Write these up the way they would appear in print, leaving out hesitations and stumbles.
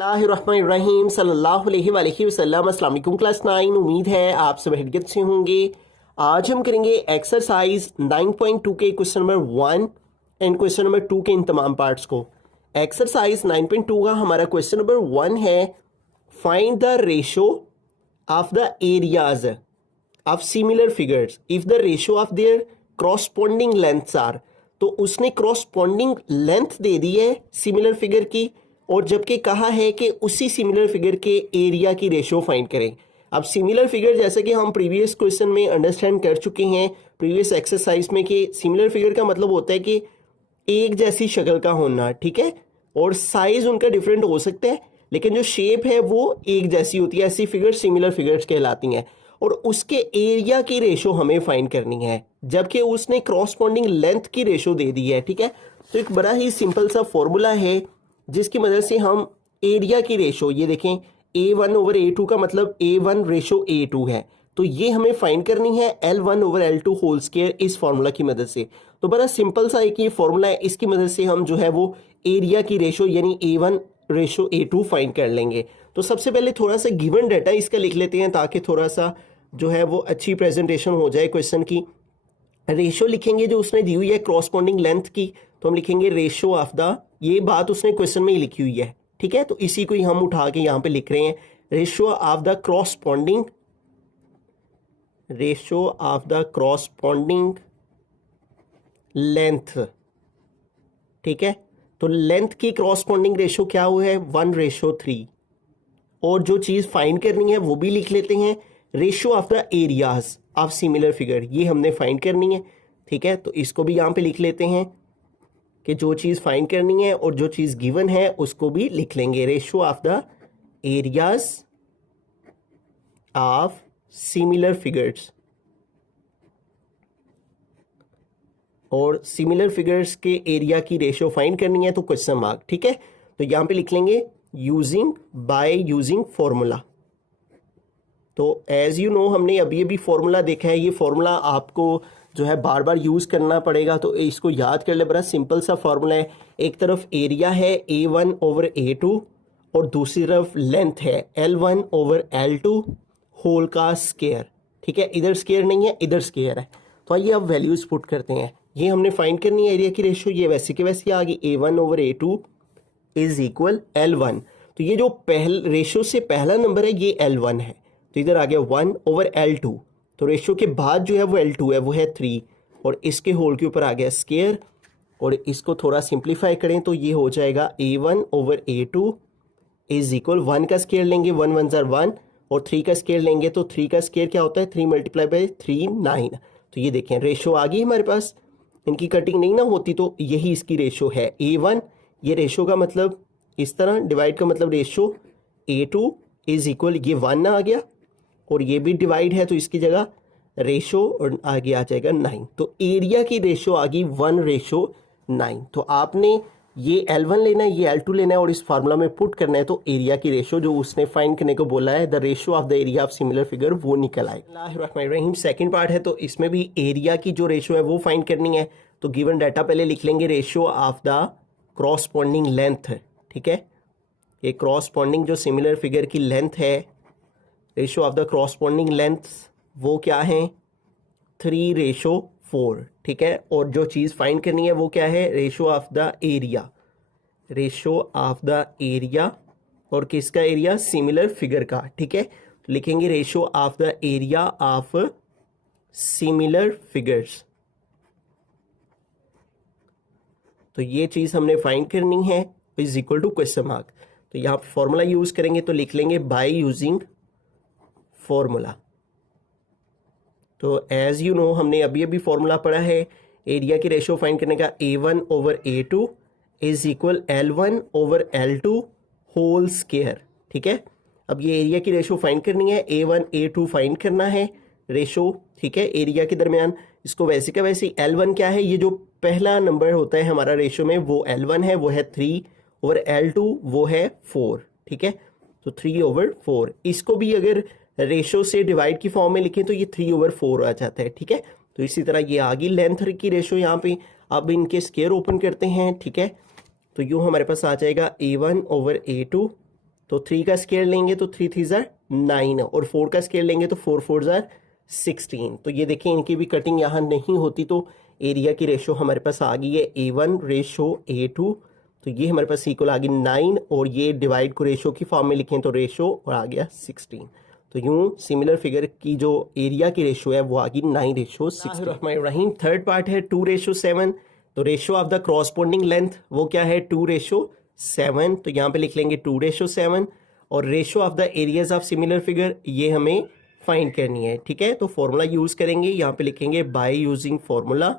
बिस्मिल्लाहिर्रहमानिर्रहीम सल्लल्लाहु अलैहि वसल्लम। अस्सलाम वालेकुम क्लास 9। उम्मीद है आप सब खैरियत से होंगे। आज हम करेंगे एक्सरसाइज 9.2 के question number 1 and question number 2 के इन तमाम पार्ट्स को। एक्सरसाइज 9.2 का हमारा क्वेश्चन नंबर 1 है, find the ratio of the areas of similar figures if the ratio of their corresponding lengths are. तो उसने क्रॉसपोंडिंग लेंथ दे दी है सिमिलर फिगर की, और जबकि कहा है कि उसी सिमिलर फिगर के एरिया की रेशो फाइंड करें। अब सिमिलर फिगर जैसे कि हम प्रीवियस क्वेश्चन में अंडरस्टैंड कर चुके हैं, प्रीवियस एक्सरसाइज में, कि सिमिलर फिगर का मतलब होता है कि एक जैसी शक्ल का होना, ठीक है, और साइज उनका डिफरेंट हो सकता है लेकिन जो शेप है वो एक जैसी होती है। ऐसी फिगर सिमिलर फिगर्स कहलाती हैं, और उसके एरिया की रेशो हमें फाइंड करनी है, जबकि उसने क्रॉसपोंडिंग लेंथ की रेशो दे दी है, ठीक है। तो एक बड़ा ही सिंपल सा फॉर्मूला है जिसकी मदद से हम एरिया की रेशो, ये देखें A1/A2 का मतलब A1:A2 है, तो ये हमें फाइंड करनी है L1/L2 होल स्क्वायर इस फॉर्मूला की मदद से। तो बड़ा सिंपल सा एक ये फॉर्मूला है, इसकी मदद से हम जो है वो एरिया की रेशो यानी A1:A2 फाइंड कर लेंगे। तो सबसे पहले थोड़ा सा गिवन डाटा इसका लिख लेते हैं ताकि थोड़ा सा जो है वो अच्छी प्रेजेंटेशन हो जाए क्वेश्चन की। रेशो लिखेंगे जो उसने दी हुई है क्रॉसपोंडिंग लेंथ की, तो हम लिखेंगे रेशो ऑफ द, ये बात उसने क्वेश्चन में ही लिखी हुई है, ठीक है, तो इसी को ही हम उठा के यहां पे लिख रहे हैं। Ratio of the corresponding, ratio of the corresponding length, ठीक है। तो लेंथ की क्रॉसपोंडिंग रेशो क्या हुआ है 1:3। और जो चीज फाइंड करनी है वो भी लिख लेते हैं, ratio of the areas of similar figure, ये हमने फाइंड करनी है, ठीक है। तो इसको भी यहां पे लिख लेते हैं कि जो चीज़ फाइंड करनी है और जो चीज़ गिवन है उसको भी लिख लेंगे। Ratio of the areas of similar figures, और सिमिलर फिगर्स के एरिया की रेशो फाइंड करनी है तो क्वेश्चन मार्क, ठीक है। तो यहां पे लिख लेंगे बाय यूजिंग फॉर्मूला। तो एज यू नो हमने अभी फॉर्मूला देखा है, ये फॉर्मूला आपको जो है बार बार यूज करना पड़ेगा, तो इसको याद कर ले। बड़ा सिंपल सा फॉर्मूला है, एक तरफ एरिया है A1/A2 और दूसरी तरफ लेंथ है L1/L2 होल का स्क्वायर, ठीक है। इधर स्क्वायर नहीं है, इधर स्क्वायर है। तो आइए अब वैल्यूज पुट करते हैं, ये हमने फाइंड करनी है एरिया की रेशो, ये वैसे के वैसे आ गई A1/A2 इज इक्वल L1। तो ये जो रेशो से पहला नंबर है ये L1 है, तो इधर आ गया 1/L2। तो रेशो के बाद जो है वो L2 है, वो है 3, और इसके होल के ऊपर आ गया स्क्वायर, और इसको थोड़ा सिंप्लीफाई करें तो ये हो जाएगा A1/A2 इज इक्वल 1 का स्क्वायर लेंगे 1 1 जार 1, और 3 का स्क्वायर लेंगे तो 3 का स्क्वायर क्या होता है 3 × 3 9। तो ये देखें रेशो आ गई हमारे पास, इनकी कटिंग नहीं ना होती तो यही इसकी रेशो है A1। ये रेशो का मतलब इस तरह, डिवाइड का मतलब रेशो A2 इज इक्वल, ये 1 आ गया, और ये भी डिवाइड है तो इसकी जगह रेशो और आगे आ जाएगा 9। तो एरिया की रेशो आ गई 1:9। तो आपने ये L1 लेना है, ये L2 लेना है और इस फार्मूला में पुट करना है, तो एरिया की रेशो जो उसने फाइंड करने को बोला है, the ratio of the area of similar figure, वो निकल आए। बिस्मिल्लाहिर्रहमानिर्रहीम सेकंड पार्ट है, तो इसमें भी एरिया की जो रेशो है वो फाइंड करनी है। तो गिवन डाटा पहले लिख लेंगे, ratio of the corresponding length, ठीक है। ये क्रॉसपोंडिंग जो सिमिलर फिगर की लेंथ है, ratio of the corresponding length वो क्या है 3:4, ठीक है। और जो चीज़ फाइंड करनी है वो क्या है, ratio of the area, ratio of the area, और किसका एरिया सिमिलर फिगर का, ठीक है। तो लिखेंगे ratio of the area of similar figures. तो ये चीज़ हमने फाइंड करनी है is equal to question mark. तो यहाँ पर फॉर्मूला यूज करेंगे तो लिख लेंगे बाय यूजिंग फॉर्मूला। तो एज यू नो हमने अभी फॉर्मूला पढ़ा है एरिया की रेशो फाइंड करने का, A1/A2 is equal L1/L2 whole square, ठीक है। अब ये एरिया की रेशो फाइंड करनी है, A1/A2 फाइंड करना है रेशो, ठीक है, एरिया के दरमियान। इसको वैसे का वैसे L1 क्या है, ये जो पहला नंबर होता है हमारा रेशो में वो L1 है, वो है 3/L2 वो है 4, ठीक है। तो 3/4, इसको भी अगर रेशो से डिवाइड की फॉर्म में लिखें तो ये 3/4 आ जाता है, ठीक है। तो इसी तरह ये आ गई लेंथ की रेशो यहाँ पे। अब इनके स्क्वायर ओपन करते हैं, ठीक है। तो यूँ हमारे पास आ जाएगा A1/A2 तो 3 का स्केयर लेंगे तो 3 3 ज़ार 9 और 4 का स्केयर लेंगे तो 4 4 ज़ार 16। तो ये देखें इनकी भी कटिंग यहाँ नहीं होती तो एरिया की रेशो हमारे पास आ गई है A1 रेशो A2। तो ये हमारे पास इक्वल आ गई 9 और ये डिवाइड को रेशो की फॉर्म में लिखें तो रेशो और आ गया 16। तो यूं सिमिलर फिगर की जो एरिया की रेशो है वो आ गई 9 रेशो 16। थर्ड पार्ट है 2 रेशो 7। तो ratio of the corresponding length वो क्या है 2 रेशो 7। तो यहाँ पे लिख लेंगे 2 रेशो 7 और ratio of the areas of similar figure ये हमें फाइंड करनी है। ठीक है, तो फॉर्मूला यूज़ करेंगे, यहाँ पे लिखेंगे बाय यूजिंग फॉर्मूला।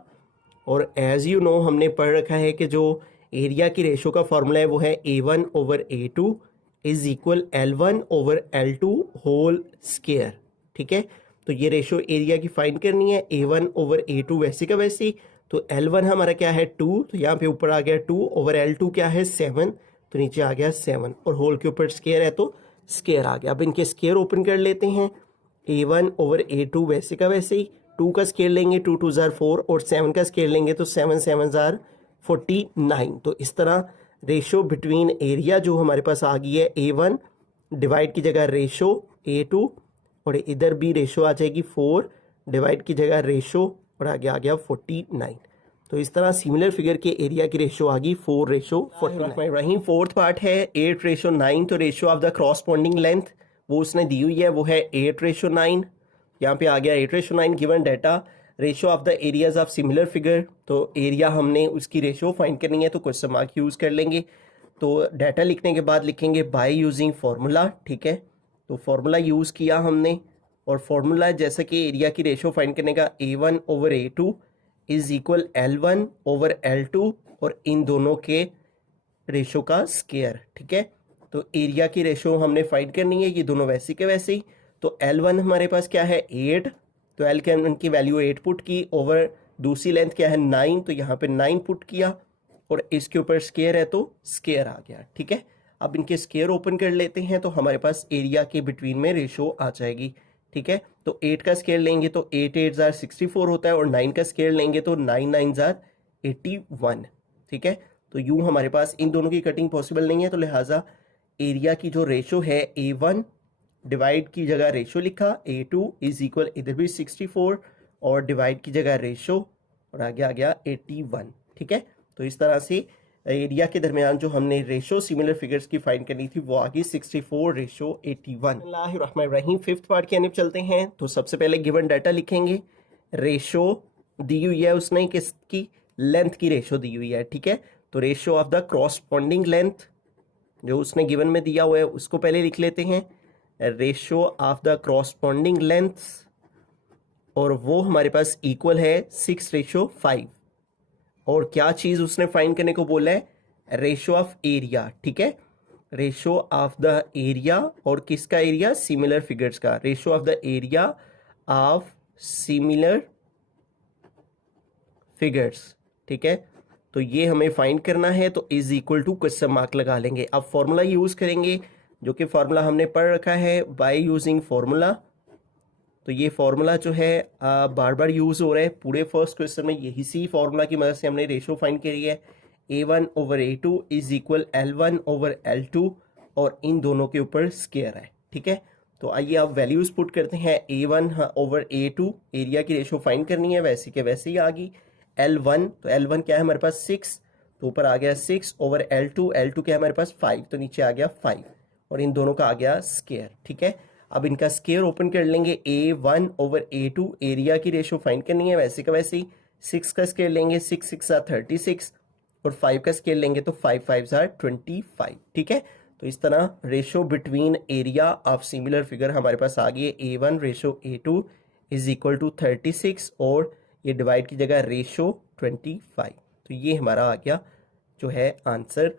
और एज यू नो हमने पढ़ रखा है कि जो एरिया की रेशो का फॉर्मूला है वो है A1 over A2 is equal L1 over L2 whole square. ठीक है, तो ये रेशो एरिया की फाइंड करनी है, A1 ओवर A2 वैसे का वैसी। तो L1 हमारा क्या है 2, तो यहाँ पे ऊपर आ गया 2 ओवर L2 क्या है 7, तो नीचे आ गया 7 और होल के ऊपर स्केयर है तो स्केयर आ गया। अब इनके स्केयर ओपन कर लेते हैं। A1 ओवर A2 वैसे का वैसे ही, 2 का स्केयर लेंगे 2 2 ज़ार 4 और 7 का स्केयर लेंगे तो 7 7 ज़ार 49। तो इस तरह रेशो बिटवीन एरिया जो हमारे पास आ गई है A1 डिवाइड की जगह रेशो A2 और इधर भी रेशो आ जाएगी 4 डिवाइड की जगह रेशो और आगे आ गया 49। तो इस तरह सिमिलर फिगर के एरिया की रेशो आ गई 4 रेशो 49। फोर्थ पार्ट है 8 रेशो 9। तो ratio of the corresponding length वो उसने दी हुई है वो है 8 रेशो 9। यहाँ पे आ गया 8 ratio 9 given data. Ratio of the areas of similar figure, तो एरिया हमने उसकी रेशो फाइंड करनी है तो क्वेश्चन मार्क यूज़ कर लेंगे। तो डाटा लिखने के बाद लिखेंगे बाय यूजिंग फार्मूला। ठीक है, तो फार्मूला यूज़ किया हमने और फार्मूला जैसा कि एरिया की रेशो फाइंड करने का A1 over A2 is equal L1 over L2 और इन दोनों के रेशो का स्केयर। ठीक है, तो एरिया की रेशो हमने फाइंड करनी है, ये दोनों वैसी के वैसे ही। तो L1 हमारे पास क्या है 8, तो L1 की वैल्यू 8 पुट की ओवर दूसरी लेंथ क्या है 9, तो यहाँ पे 9 पुट किया और इसके ऊपर स्केयर है तो स्केयर आ गया। ठीक है, अब इनके स्केयर ओपन कर लेते हैं तो हमारे पास एरिया के बिटवीन में रेशो आ जाएगी। ठीक है, तो 8 का स्केयर लेंगे तो 8 8 ज़ार 64 होता है और 9 का स्केयर लेंगे तो 9 9 ज़ार 81। ठीक है, तो यूं हमारे पास इन दोनों की कटिंग पॉसिबल नहीं है तो लिहाजा एरिया की जो रेशो है A1 डिवाइड की जगह रेशो लिखा, A2 इज इक्वल इधर भी 64 और डिवाइड की जगह रेशो और आगे आ गया 81। ठीक है, तो इस तरह से एरिया के दरमियान जो हमने रेशो सिमिलर फिगर्स की फाइंड करनी थी वो आ गई 64 रेशो 81। फिफ्थ पार्ट की तरफ चलते हैं। तो सबसे पहले गिवन डाटा लिखेंगे, रेशो दी हुई है उसने किसकी, लेंथ की रेशो दी हुई है। ठीक है, तो ratio of the corresponding length जो उसने गिवन में दिया हुआ है उसको पहले लिख लेते हैं, ratio of the corresponding length और वो हमारे पास इक्वल है 6 रेशो 5। और क्या चीज़ उसने फाइंड करने को बोला है, रेशो ऑफ एरिया। ठीक है, रेशो ऑफ द एरिया और किसका एरिया, सिमिलर फिगर्स का, ratio of the area of similar figures. ठीक है, तो ये हमें फाइंड करना है तो is equal to question mark लगा लेंगे। अब फॉर्मूला यूज़ करेंगे जो कि फॉर्मूला हमने पढ़ रखा है बाय यूजिंग फॉर्मूला। तो ये फॉर्मूला जो है बार बार यूज़ हो रहा है पूरे फर्स्ट क्वेश्चन में, यही सी फॉर्मूला की मदद से हमने रेशो फाइंड करी है। A1 over A2 is equal L1 over L2 और इन दोनों के ऊपर स्केयर है। ठीक है, तो आइए आप वैल्यूज़ पुट करते हैं। A1 ओवर A2 एरिया की रेशो फाइंड करनी है, वैसे के वैसे ही आ गई। L1, तो L1 क्या है हमारे पास 6, तो ऊपर आ गया 6 ओवर L2, L2 क्या है हमारे पास 5, तो नीचे आ गया 5 और इन दोनों का आ गया स्केयर। ठीक है, अब इनका स्केयर ओपन कर लेंगे। A1 ओवर A2 एरिया की रेशो फाइंड करनी है, वैसे का वैसे ही 6 का स्केयर लेंगे 6 6 ज़ार 36 और 5 का स्केयर लेंगे तो 5 5 ज़ार 25। ठीक है, तो इस तरह ratio between area of similar figure हमारे पास आ गई है A1 ratio A2 is equal to 36 और ये डिवाइड की जगह रेशो 25। तो ये हमारा आ गया जो है आंसर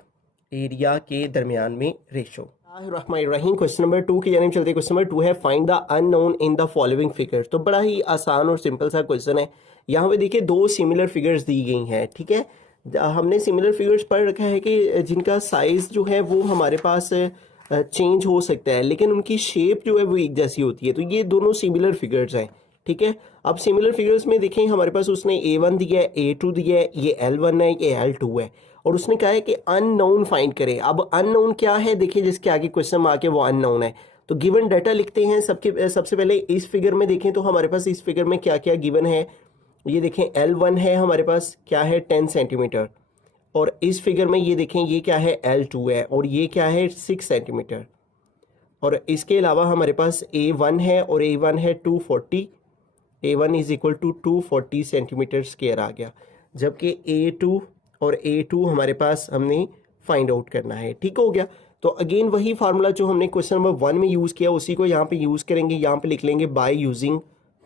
एरिया के दरमियान में रेशो। क्वेश्चन नंबर 2 की जानिब चलते हैं। क्वेश्चन नंबर 2 है find the unknown in the following figures. तो बड़ा ही आसान और सिंपल सा क्वेश्चन है। यहाँ पे देखिए 2 सिमिलर फिगर्स दी गई हैं। ठीक है, हमने सिमिलर फिगर्स पढ़ रखा है कि जिनका साइज जो है वो हमारे पास चेंज हो सकता है लेकिन उनकी शेप जो है वो एक जैसी होती है। तो ये दोनों सिमिलर फिगर्स हैं। ठीक है, अब सिमिलर फिगर्स में देखें हमारे पास उसने A1 दिया है, A2 दिया है, ये L1 है, ये L2 है और उसने कहा है कि अननोन फाइंड करें। अब अननोन क्या है, देखिए जिसके आगे क्वेश्चन मार्क है वो अननोन है। तो गिवन डाटा लिखते हैं। सबसे पहले इस फिगर में देखें तो हमारे पास इस फिगर में क्या क्या गिवन है। ये देखें L1 है हमारे पास, क्या है 10 सेंटीमीटर। और इस फिगर में ये देखें ये क्या है L2 है, और ये क्या है 6 सेंटीमीटर। और इसके अलावा हमारे पास A1 है, और A1 है 240, A1 is equal to 240 centimetre square आ गया। जबकि A2 और A2 हमारे पास हमने फाइंड आउट करना है। ठीक हो गया। तो अगेन वही फार्मूला जो हमने क्वेश्चन नंबर 1 में यूज़ किया उसी को यहाँ पे यूज़ करेंगे। यहाँ पे लिख लेंगे बाय यूजिंग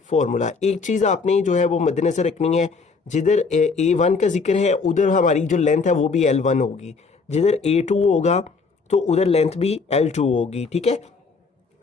फॉर्मूला। एक चीज़ आपने जो है वो मद्देनजर रखनी है, जिधर A1 का जिक्र है उधर हमारी जो लेंथ है वो भी L1 होगी, जिधर A2 होगा तो उधर लेंथ भी L2 होगी। ठीक है।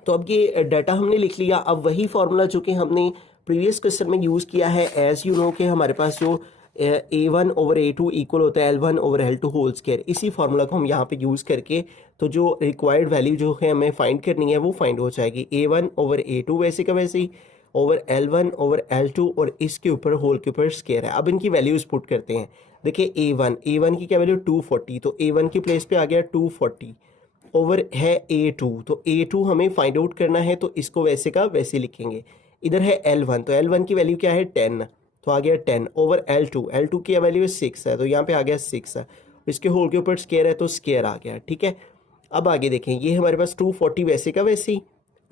तो अब ये डाटा हमने लिख लिया। अब वही फार्मूला जो कि हमने प्रीवियस क्वेश्चन में यूज़ किया है, एज यू नो कि हमारे पास जो A1 ओवर A2 इक्वल होता है L1 over L2 whole square, इसी फार्मूला को हम यहाँ पे यूज़ करके तो जो रिक्वायर्ड वैल्यू जो है हमें फाइंड करनी है वो फाइंड हो जाएगी। A1 ओवर A2 वैसे का वैसे ही, ओवर L1 ओवर L2, और इसके ऊपर होल के ऊपर स्क्वायर है। अब इनकी वैल्यूज पुट करते हैं। देखिए A1 की क्या वैल्यू 240, तो A1 की प्लेस पे आ गया 240 ओवर है A2, तो A2 हमें फाइंड आउट करना है तो इसको वैसे का वैसे लिखेंगे। इधर है L1, तो L1 की वैल्यू क्या है 10, तो आ गया 10 ओवर L2 की वैल्यू 6 है, तो यहाँ पे आ गया 6 है। इसके होल के ऊपर स्क्वायर है तो स्क्वायर आ गया। ठीक है। अब आगे देखें, ये हमारे पास 240 वैसे का वैसे ही,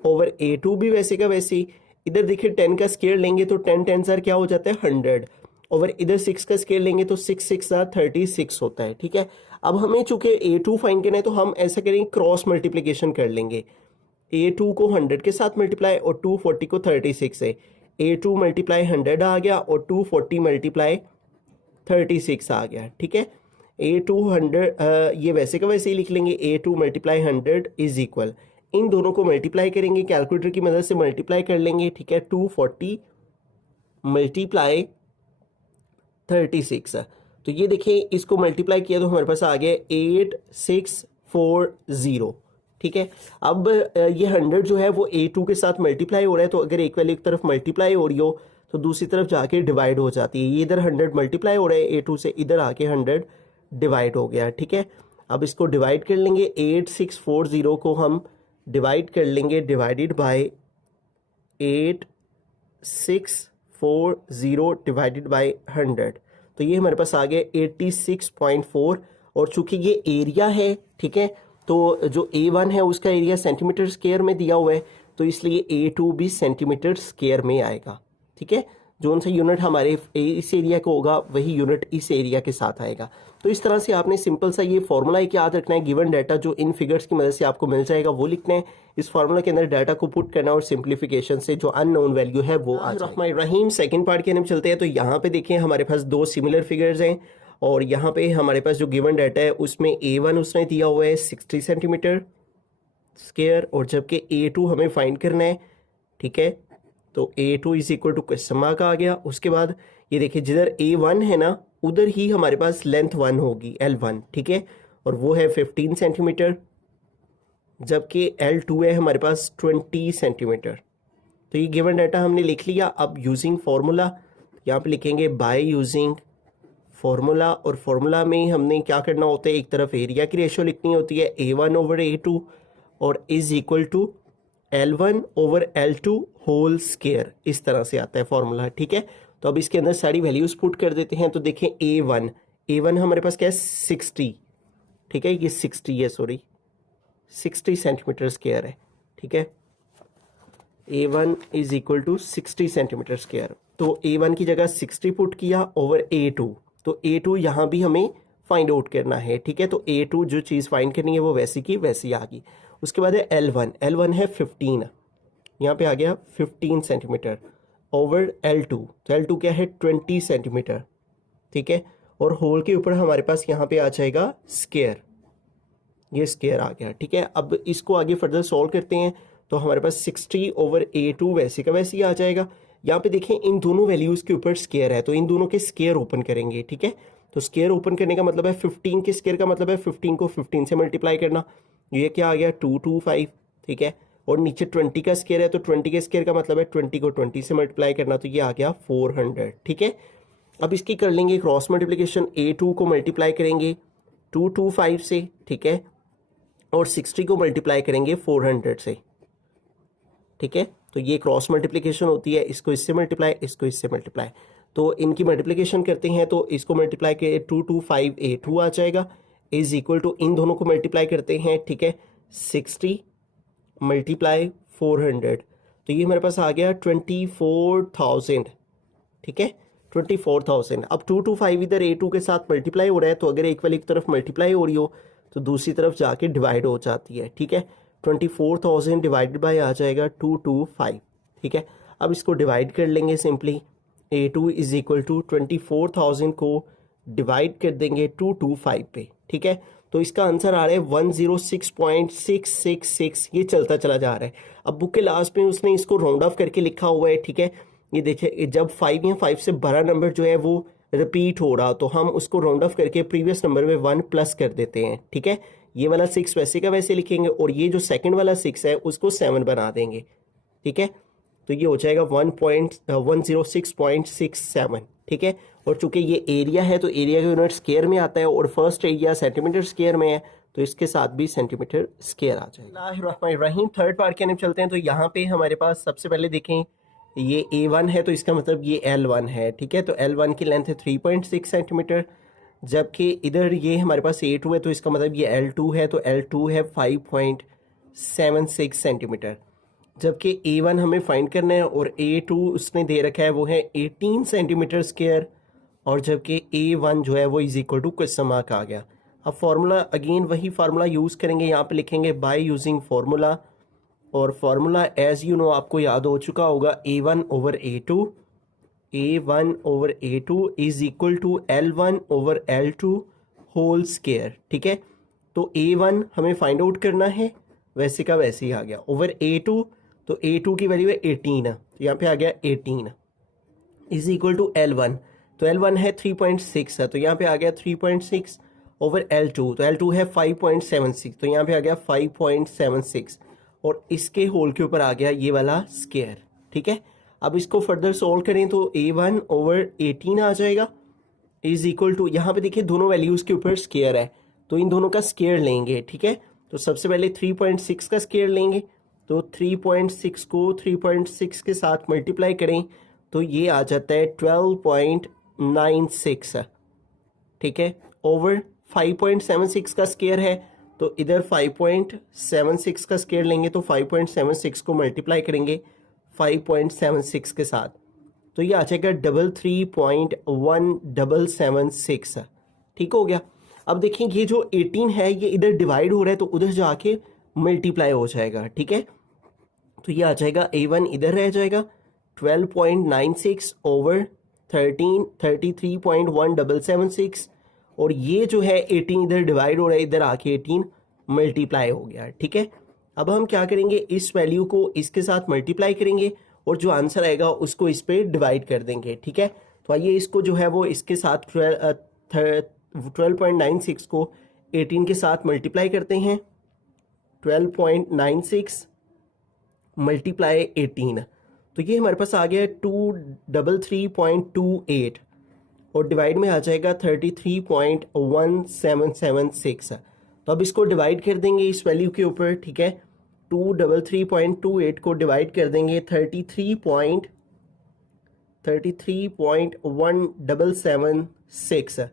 ओवर A2 भी वैसे का वैसे ही। इधर देखिए 10 का स्क्वायर लेंगे तो 10 10 सर क्या हो जाता है 100, ओवर इधर 6 का स्क्वायर लेंगे तो 6 6 36 होता है। ठीक है। अब हमें चूंकि A2 फाइंड करना है तो हम ऐसा करेंगे, क्रॉस मल्टीप्लिकेशन कर लेंगे। A2 को 100 के साथ मल्टीप्लाई और 240 को 36 से, A2 मल्टीप्लाई 100 आ गया और 240 मल्टीप्लाई 36 आ गया। ठीक है। A2 100 ये वैसे का वैसे ही लिख लेंगे। A2 मल्टीप्लाई 100 इज इक्वल, इन दोनों को मल्टीप्लाई करेंगे, कैलकुलेटर की मदद से मल्टीप्लाई कर लेंगे। ठीक है। 240 मल्टीप्लाई 36, तो ये देखिए इसको मल्टीप्लाई किया तो हमारे पास आ गया 8640। ठीक है। अब ये 100 जो है वो A2 के साथ मल्टीप्लाई हो रहा है, तो अगर एक वैल्यू एक तरफ मल्टीप्लाई हो रही हो तो दूसरी तरफ जाके डिवाइड हो जाती है। ये इधर 100 मल्टीप्लाई हो रहा है A2 से, इधर आके 100 डिवाइड हो गया। ठीक है। अब इसको डिवाइड कर लेंगे, 8640 को हम डिवाइड कर लेंगे, डिवाइडेड बाय 8640 डिवाइडेड बाय 100, तो ये हमारे पास आ गया 86.4। और चूंकि ये एरिया है, ठीक है, तो जो A1 है उसका एरिया सेंटीमीटर स्क्वायर में दिया हुआ है, तो इसलिए A2 भी सेंटीमीटर स्क्वायर में आएगा। ठीक है। जो सा यूनिट हमारे इस एरिया को होगा वही यूनिट इस एरिया के साथ आएगा। तो इस तरह से आपने सिंपल सा ये फॉर्मूला एक याद रखना है। गिवन डाटा जो इन फिगर्स की मदद से आपको मिल जाएगा वो लिखना है, इस फार्मूला के अंदर डाटा को पुट करना और सिंप्लीफिकेशन से जो अननोन वैल्यू है वो आ जाएगा। रहीम सेकंड पार्ट के अंदर चलते हैं। तो यहाँ पे देखें हमारे पास दो सिमिलर फिगर्स हैं, और यहाँ पे हमारे पास जो गिवन डाटा है उसमें A1 उसने दिया हुआ है 60 सेंटीमीटर स्क्वायर, और जबकि A2 हमें फाइंड करना है। ठीक है। तो A2 is equal to question mark आ गया। उसके बाद ये देखिए जिधर A1 है ना उधर ही हमारे पास लेंथ 1 होगी L1। ठीक है। और वो है 15 सेंटीमीटर, जबकि L2 है हमारे पास 20 सेंटीमीटर। तो ये गिवन डाटा हमने लिख लिया। अब यूजिंग फार्मूला यहाँ पे लिखेंगे बाय यूजिंग फार्मूला, और फार्मूला में हमने क्या करना होता है, एक तरफ एरिया की रेशो लिखनी होती है A1 ओवर A2 और is equal to L1 over L2 whole square, इस तरह से आता है फॉर्मूला। ठीक है। तो अब इसके अंदर सारी वैल्यूज पुट कर देते हैं। तो देखें A1 हमारे पास क्या है 60। ठीक है। ये 60 है, सॉरी 60 सेंटीमीटर स्क्वायर है। ठीक है। A1 is equal to 60 centimetre square, तो A1 की जगह 60 पुट किया ओवर A2, तो A2 यहाँ भी हमें फाइंड आउट करना है। ठीक है। तो A2 जो चीज़ फाइंड करनी है वो वैसी की वैसी आ गई। उसके बाद है L1 है 15, यहाँ पे आ गया 15 सेंटीमीटर ओवर L2, तो L2 क्या है 20 सेंटीमीटर। ठीक है। और होल के ऊपर हमारे पास यहाँ पे आ जाएगा स्क्वायर, ये स्क्वायर आ गया। ठीक है। अब इसको आगे फर्दर सॉल्व करते हैं, तो हमारे पास 60 ओवर A2 वैसे का वैसे ही आ जाएगा। यहाँ पे देखें इन दोनों वैल्यूज़ के ऊपर स्क्वायर है, तो इन दोनों के स्क्वायर ओपन करेंगे। ठीक है। तो स्क्वायर ओपन करने का मतलब है 15 के स्क्वायर का मतलब है 15 को 15 से मल्टीप्लाई करना, ये क्या आ गया 225। ठीक है। और नीचे 20 का स्क्वायर है, तो 20 के स्क्वायर का मतलब है 20 को 20 से मल्टीप्लाई करना, तो ये आ गया 400। ठीक है। अब इसकी कर लेंगे क्रॉस मल्टीप्लिकेशन, A2 को मल्टीप्लाई करेंगे 225 से, ठीक है, और 60 को मल्टीप्लाई करेंगे 400 से, ठीक है। तो ये क्रॉस मल्टीप्लिकेशन होती है, इसको इससे मल्टीप्लाई, इसको इससे मल्टीप्लाई, तो इनकी मल्टीप्लिकेशन करते हैं तो इसको मल्टीप्लाई के 225A2 आ जाएगा, इज इक्वल टू इन दोनों को मल्टीप्लाई करते हैं, ठीक है, 60 मल्टीप्लाई 400, तो ये हमारे पास आ गया 24,000, ठीक है, 24,000। अब 225 इधर A2 के साथ मल्टीप्लाई हो रहा है, तो अगर एक वाली की तरफ मल्टीप्लाई हो रही हो तो दूसरी तरफ जाके डिवाइड हो जाती है, ठीक है। 24,000 डिवाइडेड बाय आ जाएगा 225, ठीक है। अब इसको डिवाइड कर लेंगे simply, A2 is equal to 24,000 को डिवाइड कर देंगे 225 पे, ठीक है। तो इसका आंसर आ रहा है 106.666, ये चलता चला जा रहा है। अब बुक के लास्ट में उसने इसको राउंड ऑफ करके लिखा हुआ है, ठीक है। ये देखिए जब 5 या 5 से बड़ा नंबर जो है वो रिपीट हो रहा तो हम उसको राउंड ऑफ करके प्रीवियस नंबर में 1 प्लस कर देते हैं, ठीक है। ये वाला 6 वैसे का वैसे लिखेंगे और ये जो सेकंड वाला 6 है उसको 7 बना देंगे, ठीक है। तो ये हो जाएगा 106.67, ठीक है। और चूंकि ये एरिया है तो एरिया का यूनिट स्क्वायर में आता है और फर्स्ट एरिया सेंटीमीटर स्क्वायर में है, तो इसके साथ भी सेंटीमीटर स्क्वायर आ जाएगा। रहीम थर्ड पार्ट के अंदर चलते हैं। तो यहाँ पे हमारे पास सबसे पहले देखें ये A1 है तो इसका मतलब ये L1 है, ठीक है। तो L1 की लेंथ है 3.6 सेंटीमीटर, जबकि इधर ये हमारे पास A2 है तो इसका मतलब ये L2 है, तो L2 है 5.76 सेंटीमीटर, जबकि A1 हमें फाइंड करना है और A2 उसने दे रखा है वो है 18 सेंटीमीटर स्क्वायर, और जबकि A1 जो है वो is equal to question mark आ गया। अब फार्मूला अगेन वही फार्मूला यूज़ करेंगे, यहाँ पे लिखेंगे बाय यूजिंग फार्मूला, और फार्मूला एज यू नो आपको याद हो चुका होगा, A1 over A2, A1 over A2 is equal to L1 over L2 whole square, ठीक है। तो A1 हमें फाइंड आउट करना है, वैसे का वैसे ही आ गया, ओवर A2, तो A2 की वैल्यू है 18, तो यहाँ पे आ गया 18 इज इक्वल टू L1, तो L1 है 3.6 है, तो यहाँ पे आ गया 3.6 ओवर L2, तो L2 है 5.76, तो यहाँ पे आ गया 5.76, और इसके होल के ऊपर आ गया ये वाला स्क्वायर, ठीक है। अब इसको फर्दर सोल्व करें तो A1 ओवर 18 आ जाएगा इज इक्वल टू, यहाँ पे देखिए दोनों वैल्यूज़ के ऊपर स्क्वायर है तो इन दोनों का स्क्वायर लेंगे, ठीक है। तो सबसे पहले 3.6 का स्क्वायर लेंगे, तो 3.6 को 3.6 के साथ मल्टीप्लाई करें तो ये आ जाता है 12.96, ठीक है, ओवर 5.76 का स्क्वायर है, तो इधर 5.76 का स्क्वायर लेंगे तो 5.76 को मल्टीप्लाई करेंगे 5.76 के साथ, तो ये आ जाएगा 33.1776, ठीक हो गया। अब देखें ये जो 18 है ये इधर डिवाइड हो रहा है तो उधर जाके मल्टीप्लाई हो जाएगा, ठीक है। तो ये आ जाएगा A1 इधर रह जाएगा 12.96 ओवर 33.1776, और ये जो है 18 इधर डिवाइड हो रहा है, इधर आके 18 मल्टीप्लाई हो गया, ठीक है। अब हम क्या करेंगे, इस वैल्यू को इसके साथ मल्टीप्लाई करेंगे और जो आंसर आएगा उसको इस पे डिवाइड कर देंगे, ठीक है। तो आइए इसको जो है वो इसके साथ 12.96 को 18 के साथ मल्टीप्लाई करते हैं, 12.96 मल्टीप्लाई 18, तो ये हमारे पास आ गया 233.28, और डिवाइड में आ जाएगा 33.1776। तो अब इसको डिवाइड कर देंगे इस वैल्यू के ऊपर, ठीक है। 233.28 को डिवाइड कर देंगे 33.1776,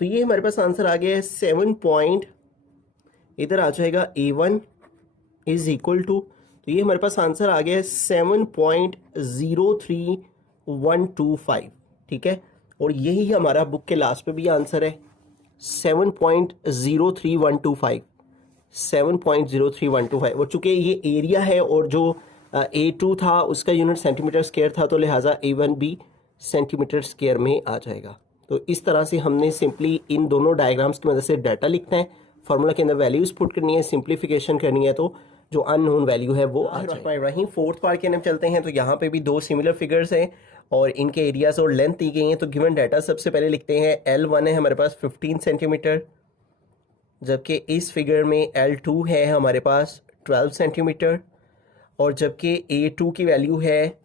तो ये हमारे पास आंसर आ गया है 7 इधर आ जाएगा A1 इज इक्वल टू, तो ये हमारे पास आंसर आ गया है 7.03125, ठीक है। और यही हमारा बुक के लास्ट पे भी आंसर है 7.03125, 7.03125, और चूंकि ये एरिया है और जो A2 था उसका यूनिट सेंटीमीटर स्क्वायर था, तो लिहाजा A1 भी सेंटीमीटर स्क्वायर में आ जाएगा। तो इस तरह से हमने सिंपली इन दोनों डायग्राम्स की मदद से डाटा लिखना है, फार्मूला के अंदर वैल्यूज पुट करनी है, सिंप्लीफिकेशन करनी है, तो जो अननोन वैल्यू है वो आ जाए। फोर्थ पार्ट के अंदर चलते हैं। तो यहाँ पे भी दो सिमिलर फिगर्स हैं और इनके एरियाज और लेंथ दी गई हैं। तो गिवन डाटा सबसे पहले लिखते हैं, L1 है हमारे पास 15 सेंटीमीटर, जबकि इस फिगर में L2 है हमारे पास 12 सेंटीमीटर, और जबकि A2 की वैल्यू है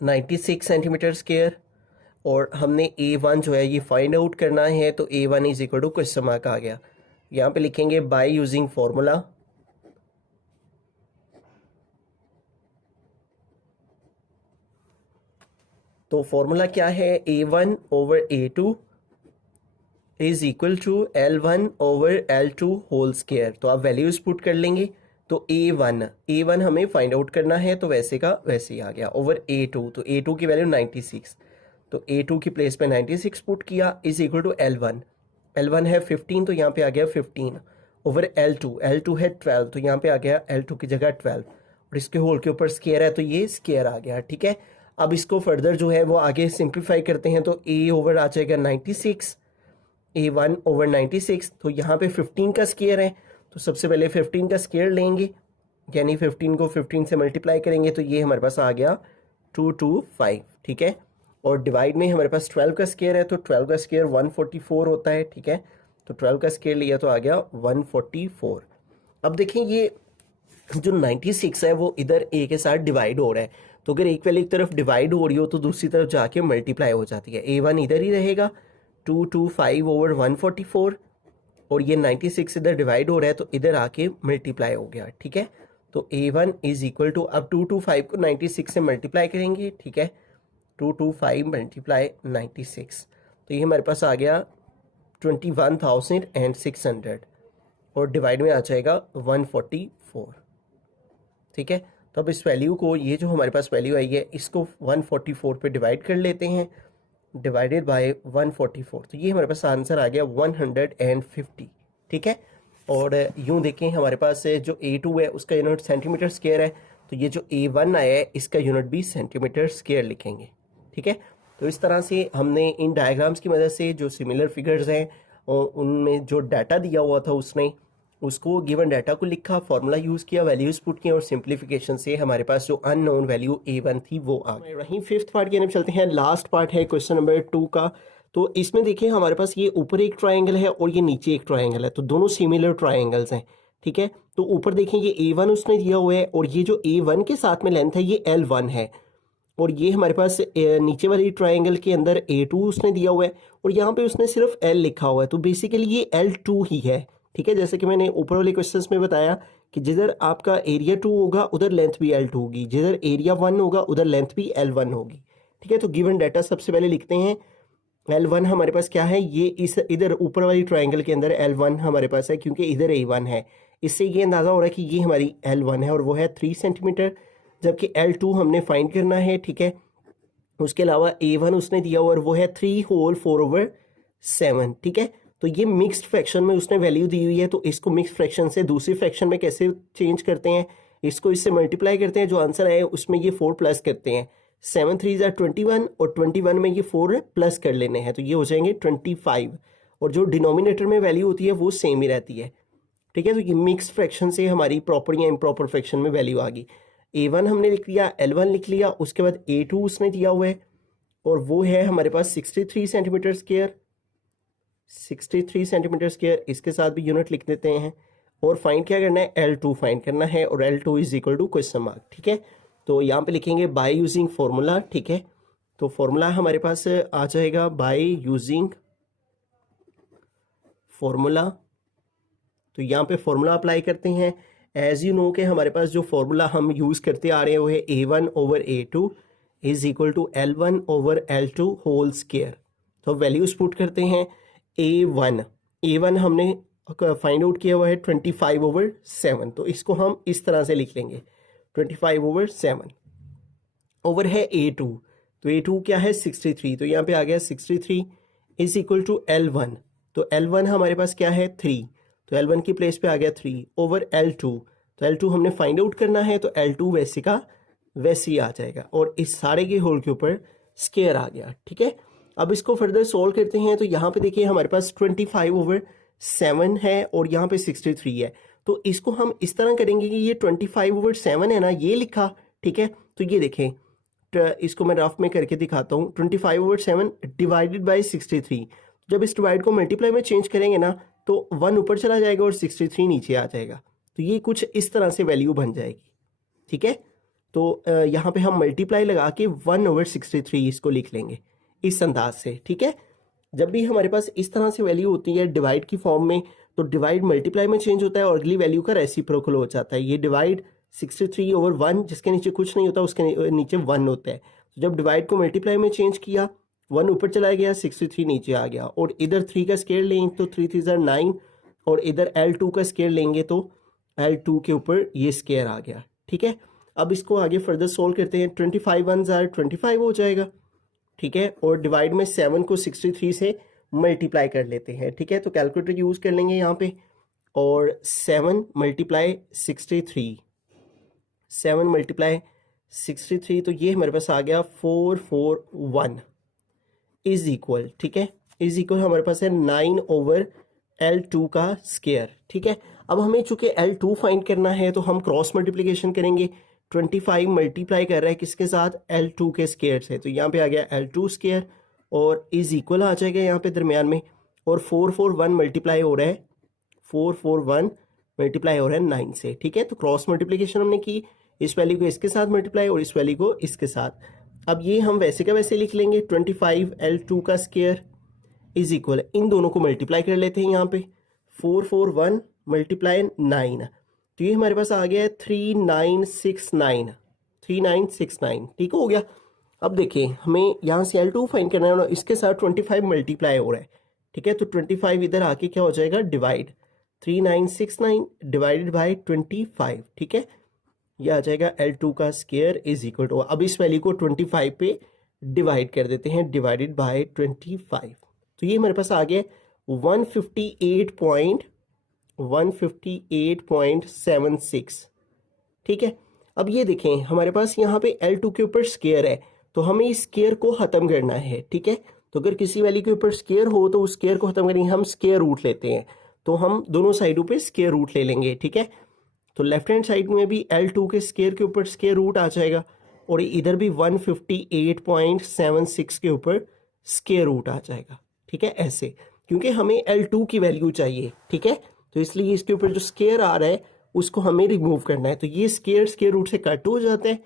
96 सेंटीमीटर स्क्वायर, और हमने A1 जो है ये फाइंड आउट करना है, तो A1 is equal to question mark आ गया। यहाँ पे लिखेंगे बाय यूजिंग फॉर्मूला, तो फॉर्मूला क्या है, A1 over A2 is equal to L1 over L2 whole square. तो आप वैल्यूज पुट कर लेंगे, तो A1 हमें फाइंड आउट करना है, तो वैसे का वैसे ही आ गया, ओवर A2, तो A2 की वैल्यू 96, तो A2 की प्लेस पे 96 पुट किया, इज इक्वल टू L1 है 15, तो यहाँ पे आ गया 15 ओवर L2 है 12, तो यहाँ पे आ गया L2 की जगह 12, और इसके होल के ऊपर स्क्वायर है, तो ये स्क्वायर आ गया। ठीक है, अब इसको फर्दर जो है वो आगे सिंप्लीफाई करते हैं, तो A ओवर आ जाएगा 96, A1 ओवर 96, तो यहाँ पे 15 का स्क्वायर है, तो सबसे पहले 15 का स्क्वायर लेंगे, यानी 15 को 15 से मल्टीप्लाई करेंगे, तो ये हमारे पास आ गया 225। ठीक है, और डिवाइड में हमारे पास 12 का स्क्वायर है, तो 12 का स्क्वायर 144 होता है। ठीक है, तो 12 का स्क्वायर लिया तो आ गया 144। अब देखें ये जो 96 है वो इधर A के साथ डिवाइड हो रहा है, तो अगर एक वाली तरफ डिवाइड हो रही हो तो दूसरी तरफ जाके मल्टीप्लाई हो जाती है। A1 इधर ही रहेगा 225 ओवर 144, और ये 96 इधर डिवाइड हो रहा है तो इधर आके मल्टीप्लाई हो गया। ठीक है, तो A1 इज इक्वल टू, अब 225 को 96 से मल्टीप्लाई करेंगे। ठीक है, 225 मल्टीप्लाई 96, तो ये हमारे पास आ गया 21,600, और डिवाइड में आ जाएगा 144। ठीक है, तो अब इस वैल्यू को, ये जो हमारे पास वैल्यू आई है, इसको 144 पे डिवाइड कर लेते हैं, डिवाइडेड बाय 144, तो ये हमारे पास आंसर आ गया 150। ठीक है, और यूँ देखें हमारे पास जो A2 है उसका यूनिट सेंटीमीटर स्क्वायर है, तो ये जो A1 आया है इसका यूनिट भी सेंटीमीटर स्क्वायर लिखेंगे। ठीक है, तो इस तरह से हमने इन डायग्राम्स की मदद से जो सिमिलर फिगर्स हैं और उनमें जो डाटा दिया हुआ था उसने उसको गिवन डाटा को लिखा, फॉर्मूला यूज़ किया, वैल्यूज़ पुट किया, और सिंप्लीफिकेशन से हमारे पास जो अननोन वैल्यू A1 थी वो आ गई। रही फिफ्थ पार्ट की तरफ चलते हैं, लास्ट पार्ट है क्वेश्चन नंबर 2 का। तो इसमें देखिए हमारे पास ये ऊपर एक ट्राइंगल है और ये नीचे एक ट्राइंगल है, तो दोनों सिमिलर ट्राइंगल्स हैं। ठीक है, तो ऊपर देखें ये A1 उसने दिया हुआ है, और ये जो A1 के साथ में लेंथ है ये L1 है, और ये हमारे पास नीचे वाली ट्राइंगल के अंदर A2 उसने दिया हुआ है, और यहाँ पे उसने सिर्फ L लिखा हुआ है, तो बेसिकली ये L2 ही है। ठीक है, जैसे कि मैंने ऊपर वाले क्वेश्चंस में बताया कि जिधर आपका एरिया 2 होगा उधर लेंथ भी L2 होगी, जिधर एरिया 1 होगा उधर लेंथ भी L1 होगी। ठीक है, तो गिवन डाटा सबसे पहले लिखते हैं। L1 हमारे पास क्या है, ये इस इधर ऊपर वाली ट्राइंगल के अंदर L1 हमारे पास है, क्योंकि इधर A1 है, इससे ये अंदाज़ा हो रहा है कि ये हमारी L1 है और वो है 3 सेंटीमीटर, जबकि L2 हमने फाइंड करना है। ठीक है, उसके अलावा A1 उसने दिया हुआ और वो है 3 होल 4/7। ठीक है, तो ये मिक्स्ड फ्रैक्शन में उसने वैल्यू दी हुई है, तो इसको मिक्स्ड फ्रैक्शन से दूसरी फ्रैक्शन में कैसे चेंज करते हैं, इसको इससे मल्टीप्लाई करते हैं, जो आंसर आए उसमें ये 4 प्लस करते हैं, 7 3 21, और 21 में ये 4 प्लस कर लेने हैं, तो ये हो जाएंगे 25, और जो डिनोमिनेटर में वैल्यू होती है वो सेम ही रहती है। ठीक है, तो ये मिक्स्ड फ्रैक्शन से हमारी प्रॉपर या इम्प्रॉपर फ्रैक्शन में वैल्यू आ गई। A1 हमने लिख लिया, L1 लिख लिया, उसके बाद A2 उसने दिया हुआ है और वो है हमारे पास 63 सेंटीमीटर स्क्वायर, 63 सेंटीमीटर स्क्वायर, इसके साथ भी यूनिट लिख देते हैं, और फाइंड क्या करना है, L2 फाइंड करना है, और L2 is equal to question mark. ठीक है, तो यहाँ पे लिखेंगे बाय यूजिंग फॉर्मूला। ठीक है, तो फॉर्मूला हमारे पास आ जाएगा बाय यूजिंग फॉर्मूला, तो यहाँ पे फॉर्मूला अप्लाई करते हैं। एज यू नो के हमारे पास जो फॉर्मूला हम यूज़ करते आ रहे हैं वो है A1 over A2 is equal to L1 over L2 whole square. तो वैल्यूज पुट करते हैं। A1 हमने फाइंड आउट किया हुआ है 25/7, तो इसको हम इस तरह से लिख लेंगे 25/7 ओवर है A2, तो A2 क्या है 63, तो यहाँ पे आ गया 63 इज इक्वल टू L1, तो L1 हमारे पास क्या है 3, तो L1 की प्लेस पे आ गया 3 ओवर L2, तो L2 हमने फाइंड आउट करना है, तो L2 वैसे का वैसे ही आ जाएगा, और इस सारे के होल के ऊपर स्क्वायर आ गया। ठीक है, अब इसको फर्दर सोल्व करते हैं, तो यहाँ पे देखिए हमारे पास 25/7 है और यहाँ पे 63 है, तो इसको हम इस तरह करेंगे कि ये 25/7 है ना, ये लिखा। ठीक है, तो ये देखें, इसको मैं रफ में करके दिखाता हूँ, 25/7 डिवाइडेड बाई 63, जब इस डिवाइड को मल्टीप्लाई में चेंज करेंगे ना तो 1 ऊपर चला जाएगा और 63 नीचे आ जाएगा, तो ये कुछ इस तरह से वैल्यू बन जाएगी। ठीक है, तो यहाँ पे हम मल्टीप्लाई लगा के 1/63 इसको लिख लेंगे, इस अंदाज से, ठीक है। जब भी हमारे पास इस तरह से वैल्यू होती है डिवाइड की फॉर्म में, तो डिवाइड मल्टीप्लाई में चेंज होता है और अगली वैल्यू का रेसिप्रोकल हो जाता है। ये डिवाइड 63/1 जिसके नीचे कुछ नहीं होता उसके नीचे 1 होता है। तो जब डिवाइड को मल्टीप्लाई में चेंज किया, 1 ऊपर चला गया, 63 नीचे आ गया, और इधर 3 का स्केयर लेंगे तो 3 3 9, और इधर L2 का स्केयर लेंगे तो L2 के ऊपर ये स्केयर आ गया, ठीक है। अब इसको आगे फर्दर सोल्व करते हैं। 25 1 25 हो जाएगा, ठीक है, और डिवाइड में 7 को 63 से मल्टीप्लाई कर लेते हैं, ठीक है। तो कैलकुलेटर यूज़ कर लेंगे यहाँ पे, और 7 मल्टीप्लाई 63, 7 मल्टीप्लाई 63, तो ये हमारे पास आ गया 441 इज इक्वल, ठीक है, इज इक्वल हमारे पास है 9/L2 का स्केयर, ठीक है। अब हमें चूंकि L2 फाइंड करना है तो हम क्रॉस मल्टीप्लिकेशन करेंगे। 25 मल्टीप्लाई कर रहा है किसके साथ, L2 के स्केयर से, तो यहाँ पे आ गया L2 स्केयर और इज इक्वल आ जाएगा यहाँ पे दरमियान में, और 441 मल्टीप्लाई हो रहा है, 441 मल्टीप्लाई हो रहा है 9 से, ठीक है। तो क्रॉस मल्टीप्लिकेशन हमने की, इस वैल्यू को इसके साथ मल्टीप्लाई और इस वैल्यू को इसके साथ। अब ये हम वैसे का वैसे लिख लेंगे, 25 L2 का स्केयर इज इक्वल, इन दोनों को मल्टीप्लाई कर लेते हैं यहाँ पे, 441 मल्टीप्लाई 9, तो ये हमारे पास आ गया है 3969, 3969, ठीक हो गया। अब देखिए हमें यहाँ से L2 फाइंड करना है, इसके साथ 25 मल्टीप्लाई हो रहा है, ठीक है। तो 25 इधर आके क्या हो जाएगा, डिवाइड, 3969 डिवाइडेड बाय 25, ठीक है। ये आ जाएगा L2 का स्केयर इज इक्वल टू, अब इस वैल्यू को 25 पे डिवाइड कर देते हैं, डिवाइडेड बाय 25, तो ये हमारे पास आ गया 158.76, ठीक है। अब ये देखें हमारे पास यहाँ पे L2 के ऊपर स्केयर है, तो हमें इस स्केयर को ख़त्म करना है, ठीक है। तो अगर किसी वैल्यू के ऊपर स्केयर हो तो उस स्केयर को ख़त्म करेंगे, हम स्केयर रूट लेते हैं, तो हम दोनों साइडों पे स्केयर रूट ले लेंगे, ठीक है। तो लेफ्ट हैंड साइड में भी L2 के स्केयर के ऊपर स्केयर रूट आ जाएगा, और इधर भी 158.76 के ऊपर स्केयर रूट आ जाएगा, ठीक है, ऐसे, क्योंकि हमें L2 की वैल्यू चाहिए, ठीक है। तो इसलिए इसके ऊपर जो स्केयर आ रहा है उसको हमें रिमूव करना है, तो ये स्केयर रूट से कट हो जाते हैं,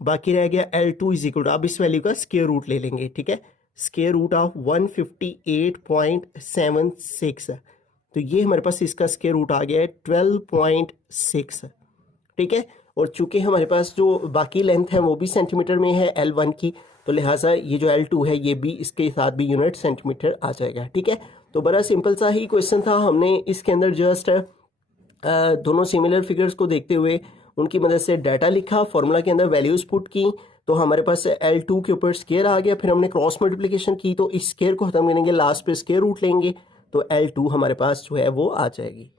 बाकी रह गया L2 इज इक्वल टू, अब इस वैल्यू का स्केयर रूट ले लेंगे, ठीक है, स्केयर रूट ऑफ 158.76, तो ये हमारे पास इसका स्केयर रूट आ गया है 12.6, ठीक है। और चूंकि हमारे पास जो बाकी लेंथ है वो भी सेंटीमीटर में है L1 की, तो लिहाजा ये जो L2 है ये भी इसके साथ भी यूनिट सेंटीमीटर आ जाएगा, ठीक है। तो बड़ा सिंपल सा ही क्वेश्चन था, हमने इसके अंदर जस्ट दोनों सिमिलर फिगर्स को देखते हुए उनकी मदद से डाटा लिखा, फॉर्मूला के अंदर वैल्यूज पुट की, तो हमारे पास L2 के ऊपर स्केयर आ गया, फिर हमने क्रॉस मल्टीप्लिकेशन की, तो इस स्केयर को खत्म करेंगे, लास्ट पे स्केयर रूट लेंगे, तो L2 हमारे पास जो है वो आ जाएगी।